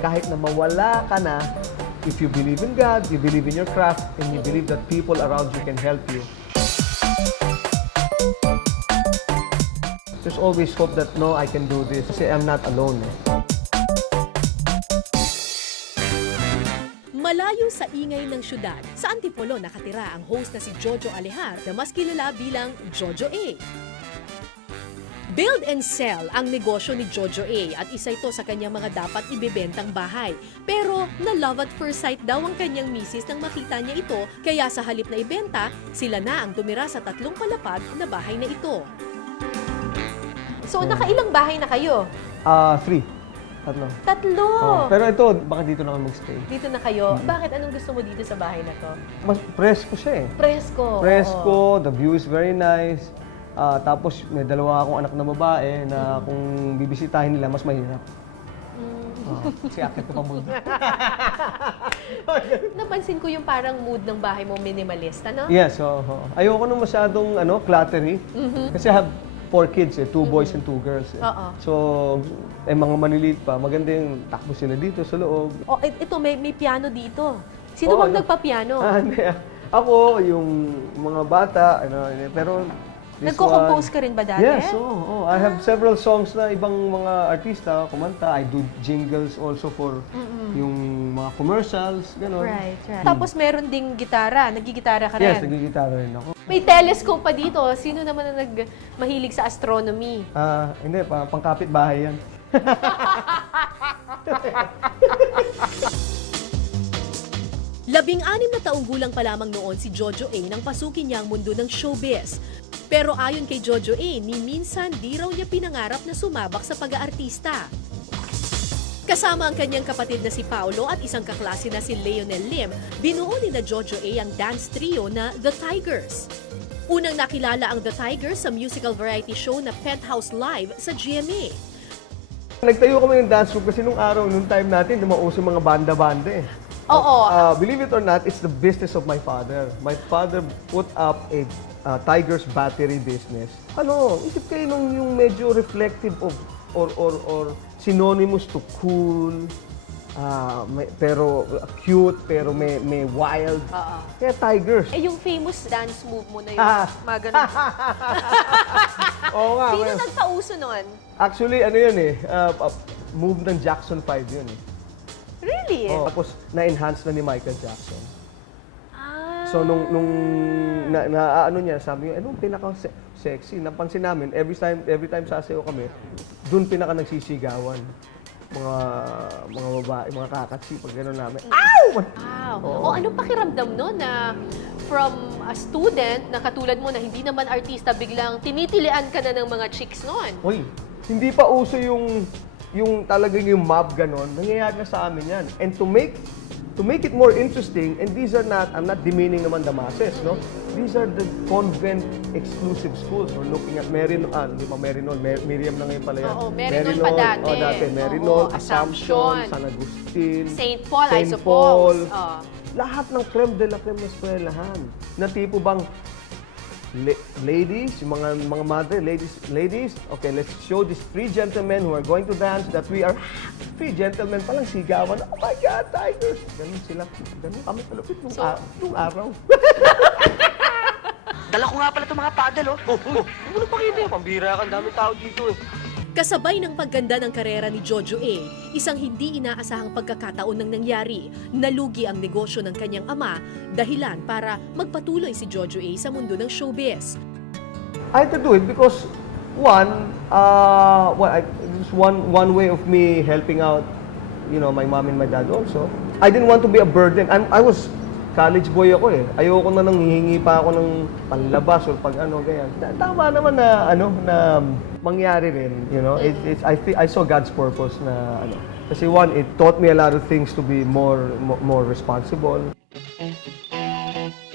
kahit na mawala ka na, if you believe in God, you believe in your craft, and you believe that people around you can help you, there's always hope that, no, I can do this. Kasi I'm not alone. Malayo sa ingay ng syudad, sa Antipolo nakatira ang host na si Jojo Alejar na mas kilala bilang Jojo A. Build and sell ang negosyo ni Jojo A at isa ito sa kanyang mga dapat ibebentang bahay. Pero na love at first sight daw ang kanyang misis nang makita niya ito, kaya sa halip na ibenta, sila na ang tumira sa 3 palapag na bahay na ito. So, nakailang bahay na kayo? 3. 3. 3! Pero ito, baka dito na kami mag-stay. Dito na kayo. Bakit? Anong gusto mo dito sa bahay na to? Mas presko siya eh. Presko. Presko, the view is very nice. Tapos may 2 akong anak na babae na kung bibisitahin nila, mas mahirap. Kasi akit ko pa muna. Napansin ko yung parang mood ng bahay mo minimalista, no? Yes, ayoko nung masyadong cluttery. Kasi I have 4 kids 2 boys and 2 girls Oo. So, mga maniliit pa, maganda yung takbo sila dito sa loob. Oh, ito, may piano dito. Sino bang nagpa-piano? Hindi. Ako, yung mga bata, pero Nagko-compose ka rin ba dati? Yes, I have several songs na ibang mga artista kumanta. I do jingles also for yung mga commercials, gano'n. Right. Tapos meron ding gitara. Nagigitara ka rin. Yes, nagigitara rin ako. May telescope pa dito. Sino naman ang mahilig sa astronomy? Hindi, pangkapit bahay yan. 16 na taong gulang pa lamang noon si Jojo A nang pasukin niya ang mundo ng showbiz. Pero ayon kay Jojo A, ni minsan di raw niya pinangarap na sumabak sa pag-aartista. Kasama ang kanyang kapatid na si Paolo at isang kaklase na si Leonel Lim, binuo ni na Jojo A ang dance trio na The Tigers. Unang nakilala ang The Tigers sa musical variety show na Penthouse Live sa GMA. Nagtayo kami ng dance group kasi nung time natin, dumauso mga banda-banda eh. Oo. Believe it or not, it's the business of my father. My father put up a Tigers battery business. Isip kayo nung yung medyo reflective of or synonymous to cool, pero cute, pero may wild. Kaya Tigers. Yung famous dance move mo na yun. Mga ganun. Oo nga. Sino nagpauso nun? Actually, yun move ng Jackson 5 yun eh. Really? Tapos, na-enhance na ni Michael Jackson. So, nung niya, sabi niya, anong pinaka-sexy? Napansin namin, every time sasayaw kami, doon pinaka-nagsisigawan. Mga babae, mga kakatsi, pag gano'n namin. Ow! Wow! Anong pakiramdam nun na from a student na katulad mo na hindi naman artista, biglang tinitilian ka na ng mga chicks nun? Uy, hindi pa uso yung talagang yung mob ganon, nangyayari na sa amin yan. And to make it more interesting, and these are not, I'm not demeaning naman the masses, no? These are the convent exclusive schools. We're looking at Merinon, Miriam na ngayon pala yan. Oo, Merinon pa dati. Merinon, Oo, Assumption, San Agustin, St. Paul, I St. suppose. Paul. Lahat ng creme de la creme na eskwelahan. Na tipo bang, ladies, yung mga mother, ladies, okay, let's show these 3 gentlemen who are going to dance that we are 3 gentlemen palang sigawan. Oh my God, Tigers! Ganun sila. Ganun kami palupit nung araw. Dala ko nga pala itong mga paddle, oh. Ano pakita yan? Pambira ka, ang daming tao dito, eh. Kasabay ng pagganda ng karera ni Jojo A, isang hindi inaasahang pagkakataon nang nangyari. Nalugi ang negosyo ng kanyang ama, dahilan para magpatuloy si Jojo A sa mundo ng showbiz. I had to do it because it's one way of me helping out, my mom and my dad also. I didn't want to be a burden. I was college boy ako eh. Ayoko na nang hihingi pa ako ng panlabas o pag ganyan. Tama naman na na mangyari rin, I saw God's purpose na Kasi it taught me a lot of things to be more responsible.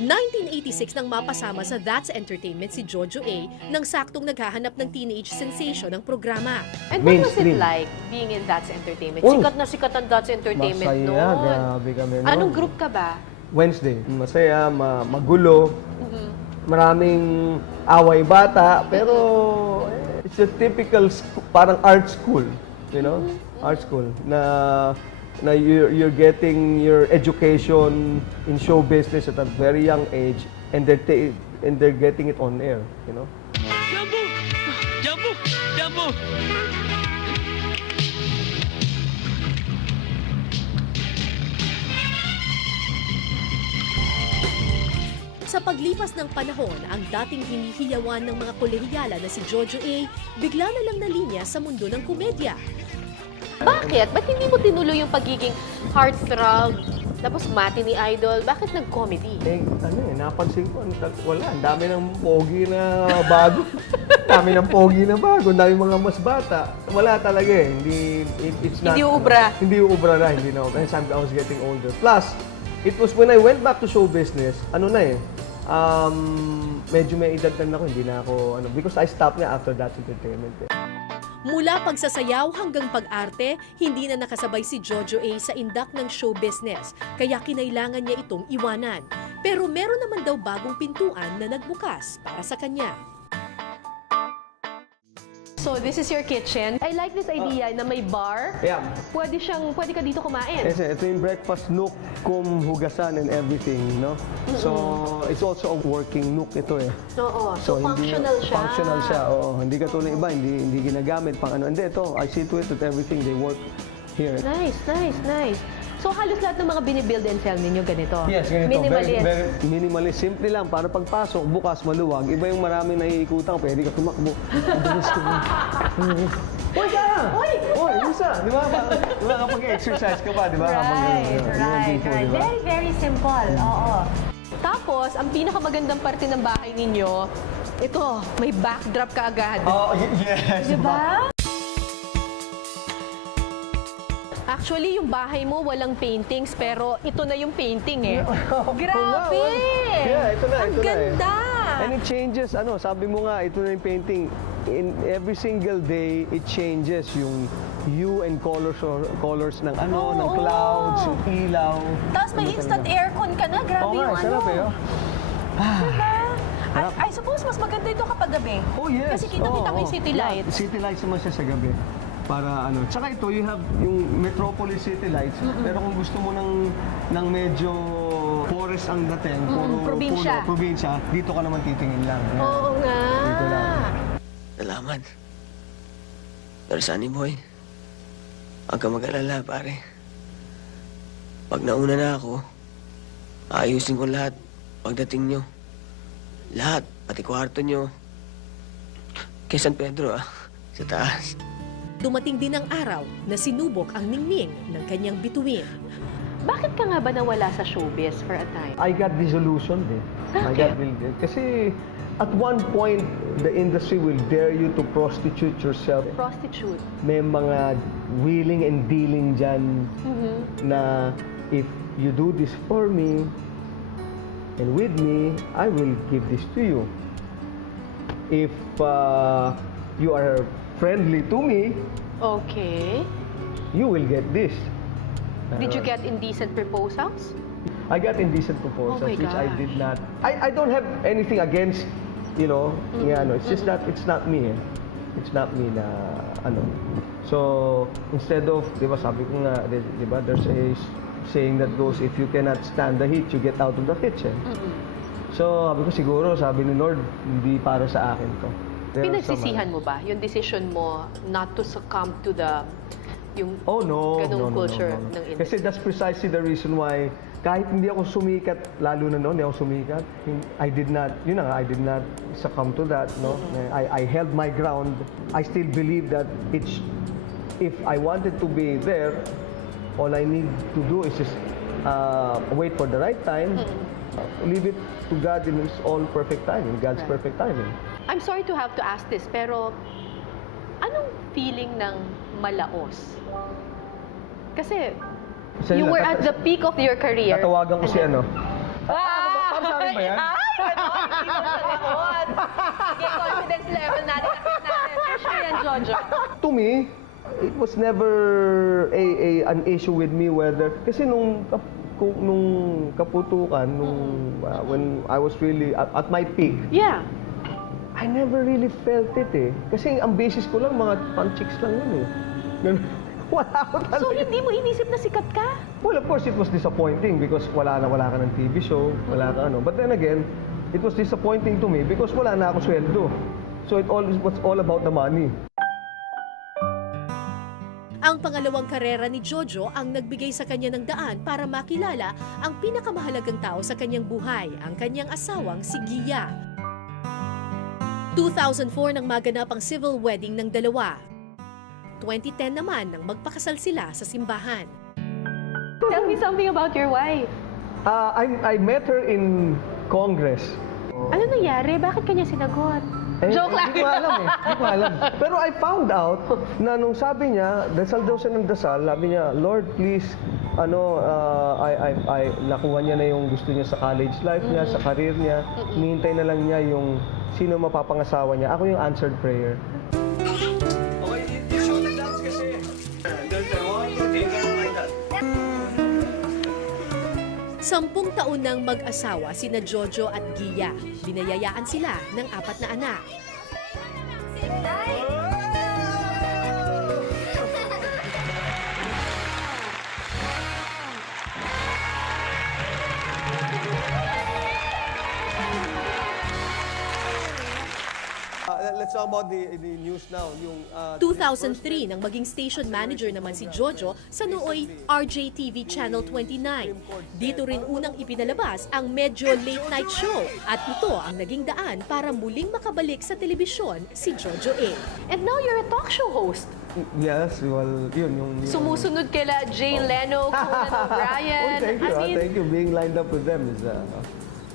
1986 nang mapasama sa That's Entertainment si Jojo A nang saktong naghahanap ng teenage sensation ng programa. And what was it Mainstream. like being in That's Entertainment? Oh, Sikat na sikat ang That's Entertainment Masaya, noon. grabe kami noon. Anong group ka ba? Wednesday. Masaya, magulo. Maraming away bata, pero it's a typical parang art school, Art school na na you're getting your education in show business at a very young age, and they're getting it on air, you know. Jumbo! Jumbo! Jumbo! Sa paglipas ng panahon, ang dating hinihiyawan ng mga kolehiyala na si Jojo A, bigla na lang nalinya sa mundo ng komedya. Bakit? Ba't hindi mo tinuloy yung pagiging heartthrob, tapos matinee idol? Bakit nag-comedy? Napansin ko, wala, ang dami ng pogi na bago. Dami ng pogi na bago, ang dami mga mas bata. Wala talaga eh, it's not... Hindi uubra. Hindi uubra na, hindi na. Kasi I was getting older. Plus, it was when I went back to show business, medyo may edad na ako, hindi na ako, because I stopped na after that entertainment. Mula pagsasayaw hanggang pag-arte, hindi na nakasabay si Jojo A sa indak ng show business, kaya kinailangan niya itong iwanan. Pero meron naman daw bagong pintuan na nagbukas para sa kanya. So, this is your kitchen. I like this idea na may bar. Yeah. Pwede ka dito kumain. Kasi ito yung breakfast nook, hugasan and everything, no? So, it's also a working nook ito eh. Oo. So, functional siya. Functional siya, oo. Hindi katulad ng iba, hindi ginagamit pang ano. Hindi, ito, I see to it that everything they work here. Nice. So, halos lahat ng mga binibuild and sell ninyo ganito? Yes, ganito. Minimalist. Very minimalist. Simple lang. Para pagpasok, bukas, maluwag. Iba yung maraming naiikutan. Pwede ka tumakbo. Mabilis ka. Uy, ka! Uy, isa! Di ba? Kapag-exercise ka pa, di ba? Right. Diba? Very, very simple. Oo. Tapos, ang pinakamagandang parte ng bahay ninyo, ito, may backdrop ka agad. Oh, yes. Diba? Actually, yung bahay mo walang paintings, pero ito na yung painting eh. Grabe! Yeah, ito na, Ang ito na eh. ganda! And it changes, sabi mo nga, ito na yung painting. In every single day, it changes yung hue and colors ng ng clouds, yung ilaw. Tapos may instant aircon ka na. Grabe yung sarap eh. Oh. Diba? Sarap. I suppose mas maganda ito kapag gabi. Oh, yes. Kasi kita-kita mo yung city lights. City lights naman siya sa gabi. Para Tsaka ito, you have yung Metropolis City Lights. Pero kung gusto mo ng medyo forest ang dating, probinsya. probinsya, dito ka naman titingin lang. Oo nga. Dito lang. Salamat. Pero Sunny Boy, huwag ka mag-alala, pare. Pag nauna na ako, aayusin ko lahat pagdating nyo. Lahat, pati kwarto nyo. Kay San Pedro, sa taas. Dumating din ang araw na sinubok ang ningning ng kanyang bituin. Bakit ka nga ba nawala sa showbiz for a time? I got disillusioned eh. I got kasi at one point, the industry will dare you to prostitute yourself. Prostitute. May mga wheeling and dealing dyan na if you do this for me and with me, I will give this to you. If you are friendly to me, Okay. you will get this. Did you get indecent proposals? I got indecent proposals, Oh my which I gosh. did not. I don't have anything against, it's just that it's not me. It's not me na So, instead of, di ba, sabi ko nga, di ba, there's a saying that goes, if you cannot stand the heat, you get out of the kitchen. So, sabi ko siguro, sabi ni Lord, hindi para sa akin to. There are some Pinagsisihan mo ba yung decision mo not to succumb to yung Oh no, ganung no. culture ng industry? Kasi that's precisely the reason why kahit hindi ako sumikat, lalo na noon, hindi ako sumikat, I did not succumb to that, no? I held my ground. I still believe that if I wanted to be there, all I need to do is just wait for the right time, leave it to God in His all perfect timing, God's Right. perfect timing. I'm sorry to have to ask this, pero anong feeling ng malaos? Kasi you were at the peak of your career. Tatawagan ko si ano. Ah! Para sa akin ba yan? Ay, gano'n. Hindi ko sagot. Sige, confidence level natin. For sure yan, Jojo. To me, it was never an issue with me whether kasi nung kaputukan when I was really at my peak, Yeah. I never really felt it eh. Kasi ang basis ko lang mga pan chicks lang yun eh. Ganun. Wala ako talaga. So, hindi mo inisip na sikat ka? Well, of course, it was disappointing because wala ka ng TV show, wala ka ano. But then again, it was disappointing to me because wala na ako sweldo. So it was all about the money. Ang pangalawang karera ni Jojo ang nagbigay sa kanya ng daan para makilala ang pinakamahalagang tao sa kanyang buhay, ang kanyang asawang si Gia. 2004 nang maganap ang civil wedding ng dalawa. 2010 naman nang magpakasal sila sa simbahan. Tell me something about your wife. I met her in Congress. Ano nangyari? Bakit kanya sinagot? Joke lang. Hindi ko alam eh. Hindi ko alam. Pero I found out na nung sabi niya, dasal daw siya ng dasal, sabi niya, Lord, please, nakuha niya na yung gusto niya sa college life niya, sa career niya. Hinihintay na lang niya yung sino mapapangasawa niya. Ako yung answered prayer. Okay, you show the dance kasi. There's the one, two, three, like that. 10 taon nang mag-asawa sina Jojo at Gia. Binayayaan sila ng 4 na anak. Let's talk about the news now. Yung 2003 nang maging station manager naman si Jojo sa nooy RJTV Channel 29. Dito rin unang ipinalabas ang medyo late night show at ito ang naging daan para muling makabalik sa telebisyon si Jojo A. And now you're a talk show host. Yes, well, yun yung... Sumusunod kila Jay Leno, Conan O'Brien. Thank you. Being lined up with them is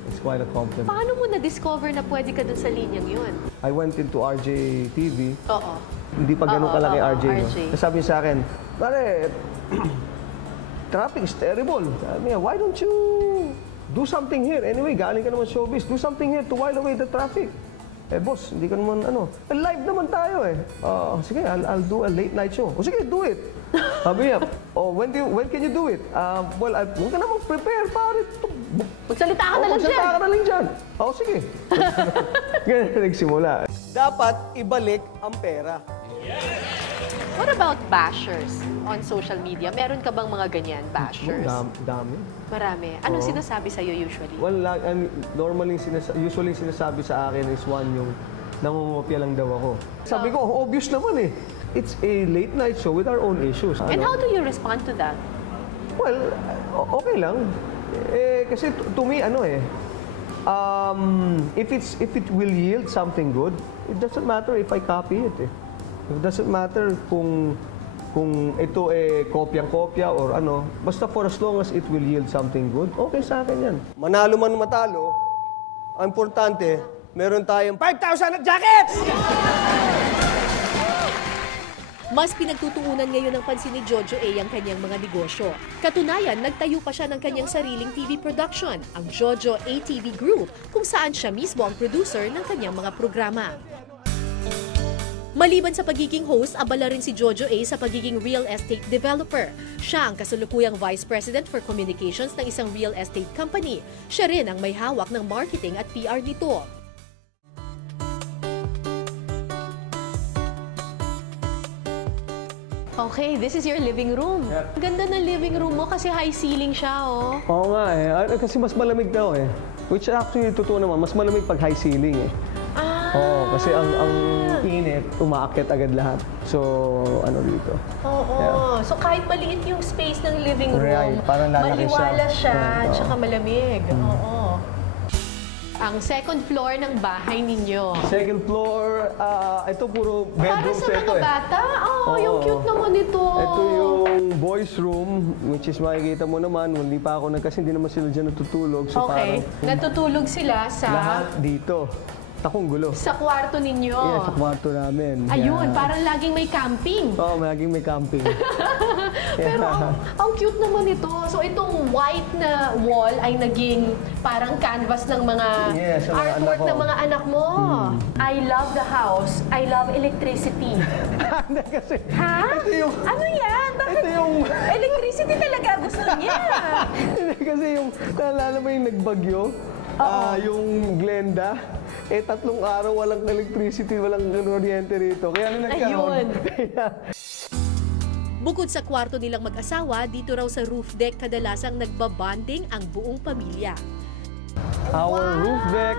it's quite a compliment. Paano mo na-discover na pwede ka dun sa linyang yun? I went into RJTV. Oo. Hindi pa ganun Oo, kalaki oo, RJ. No? RJ. Tapos sabi niya sa akin, pare, traffic is terrible. Sabi niya, why don't you do something here? Anyway, galing ka naman showbiz. Do something here to while away the traffic. Eh boss, hindi ka naman live naman tayo eh. Sige, I'll do a late night show. O sige, do it. Sabi niya, when can you do it? Well, huwag ka naman prepare, pare. Magsalita ka na lang dyan. Magsalita ka na lang dyan. Sige. Ganyan na nagsimula. Dapat ibalik ang pera. What about bashers on social media? Meron ka bang mga ganyan, bashers? Dami. Marami. Anong sinasabi sa'yo usually? Well, usually sinasabi sa akin is one yung nangungopia lang daw ako. Sabi ko, obvious naman eh. It's a late night show with our own issues. And how do you respond to that? Well, okay lang. Kasi to me, if it will yield something good, it doesn't matter if I copy it eh. It doesn't matter kung ito kopyang-kopya or ano. Basta for as long as it will yield something good, okay sa akin yan. Manalo man matalo, ang importante, meron tayong 5,000 na jacket! Mas pinagtutuunan ngayon ng pansin ni Jojo A ang kanyang mga negosyo. Katunayan, nagtayo pa siya ng kanyang sariling TV production, ang Jojo ATV Group, kung saan siya mismo ang producer ng kanyang mga programa. Maliban sa pagiging host, abala rin si Jojo A sa pagiging real estate developer. Siya ang kasalukuyang Vice President for Communications ng isang real estate company. Siya rin ang may hawak ng marketing at PR nito. Okay, this is your living room. Yep. Ganda ng living room mo kasi high ceiling siya, oh. Oo nga eh. Kasi mas malamig daw eh. Which actually, totoo naman, mas malamig pag high ceiling eh. Oo, kasi ang init, umaakyat agad lahat. So, dito. Oo. Yeah. So kahit maliit yung space ng living room, Right, parang lalaki maliwala siya, siya. Oo. tsaka malamig. Oo. Ang second floor ng bahay ninyo. Second floor, ito puro Para bedroom sa set mga eh. bata? Oh, yung Oo. cute naman ito. Ito yung boys room, which is makikita mo naman, hindi pa ako kasi hindi naman sila dyan natutulog. So Okay. parang Natutulog sila sa lahat dito. Takong gulo. sa kwarto ninyo. Yeah, sa kwarto namin. Ayun, Yeah. parang laging may camping. Oo, laging may camping. Pero ang cute naman ito. So itong white na wall ay naging parang canvas ng mga Yes, ng mga artwork anak ko. ng mga anak mo. I love the house. I love electricity. Hindi kasi, Ha? ito yung, Ano yan? Bakit ito yung, electricity talaga gusto niya? hindi kasi yung, naalala mo yung nagbagyo? Yung Glenda, 3 araw walang electricity, walang kuryente rito. Kaya nung nagkaroon. Ayun. Bukod sa kwarto nilang mag-asawa, dito raw sa roof deck kadalasang nagbabanding ang buong pamilya. Our roof deck.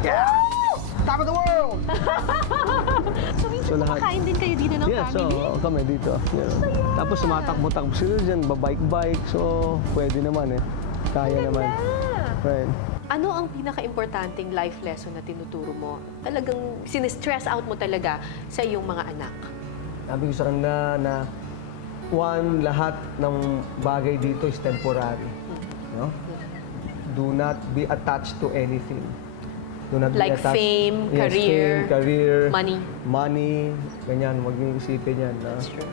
Yeah! Top of the world! So, minsan So, lahat- kumakain din kayo dito ng Yeah, so family? kami dito. Tapos sumatakbo-takbo sila dyan, babike-bike. So, pwede naman eh. Kaya naman. Right. Ano ang pinaka-importanting life lesson na tinuturo mo? Talagang sinistress out mo talaga sa iyong mga anak. Sabi ko sa kanila na one, lahat ng bagay dito is temporary. No? Do not be attached to anything. Do not Like be attached. fame, Yes, career, fame, career, money. money, ganyan, huwag niyo isipin yan. That's true.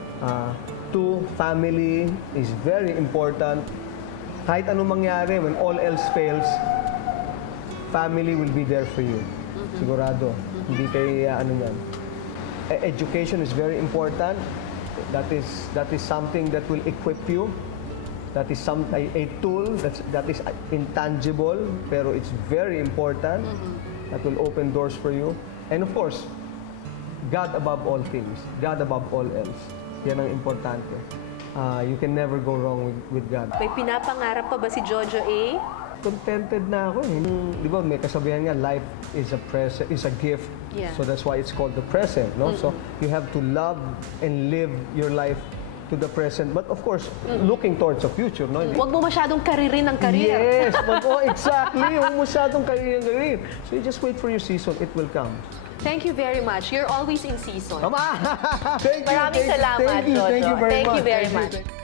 Two, family is very important. Kahit anong mangyari, when all else fails, family will be there for you. Sigurado. Hindi kayo ano yan. Education is very important. That is something that will equip you. That is a tool that is intangible, pero it's very important. That will open doors for you. And of course, God above all things. God above all else. Yan ang importante. You can never go wrong with God. May pinapangarap pa ba si Jojo A? Contented na ako eh. Di ba, may kasabihan nga, life is a gift. Yeah. So that's why it's called the present, no? So you have to love and live your life to the present. But of course, looking towards the future, no? Huwag mo masyadong karirin ang karir. Yes! Exactly! Huwag masyadong career. So you just wait for your season. It will come. Thank you very much. You're always in season. Tama! Thank you! Maraming salamat, Thank you Jojo. very Thank much. you very Thank much. you.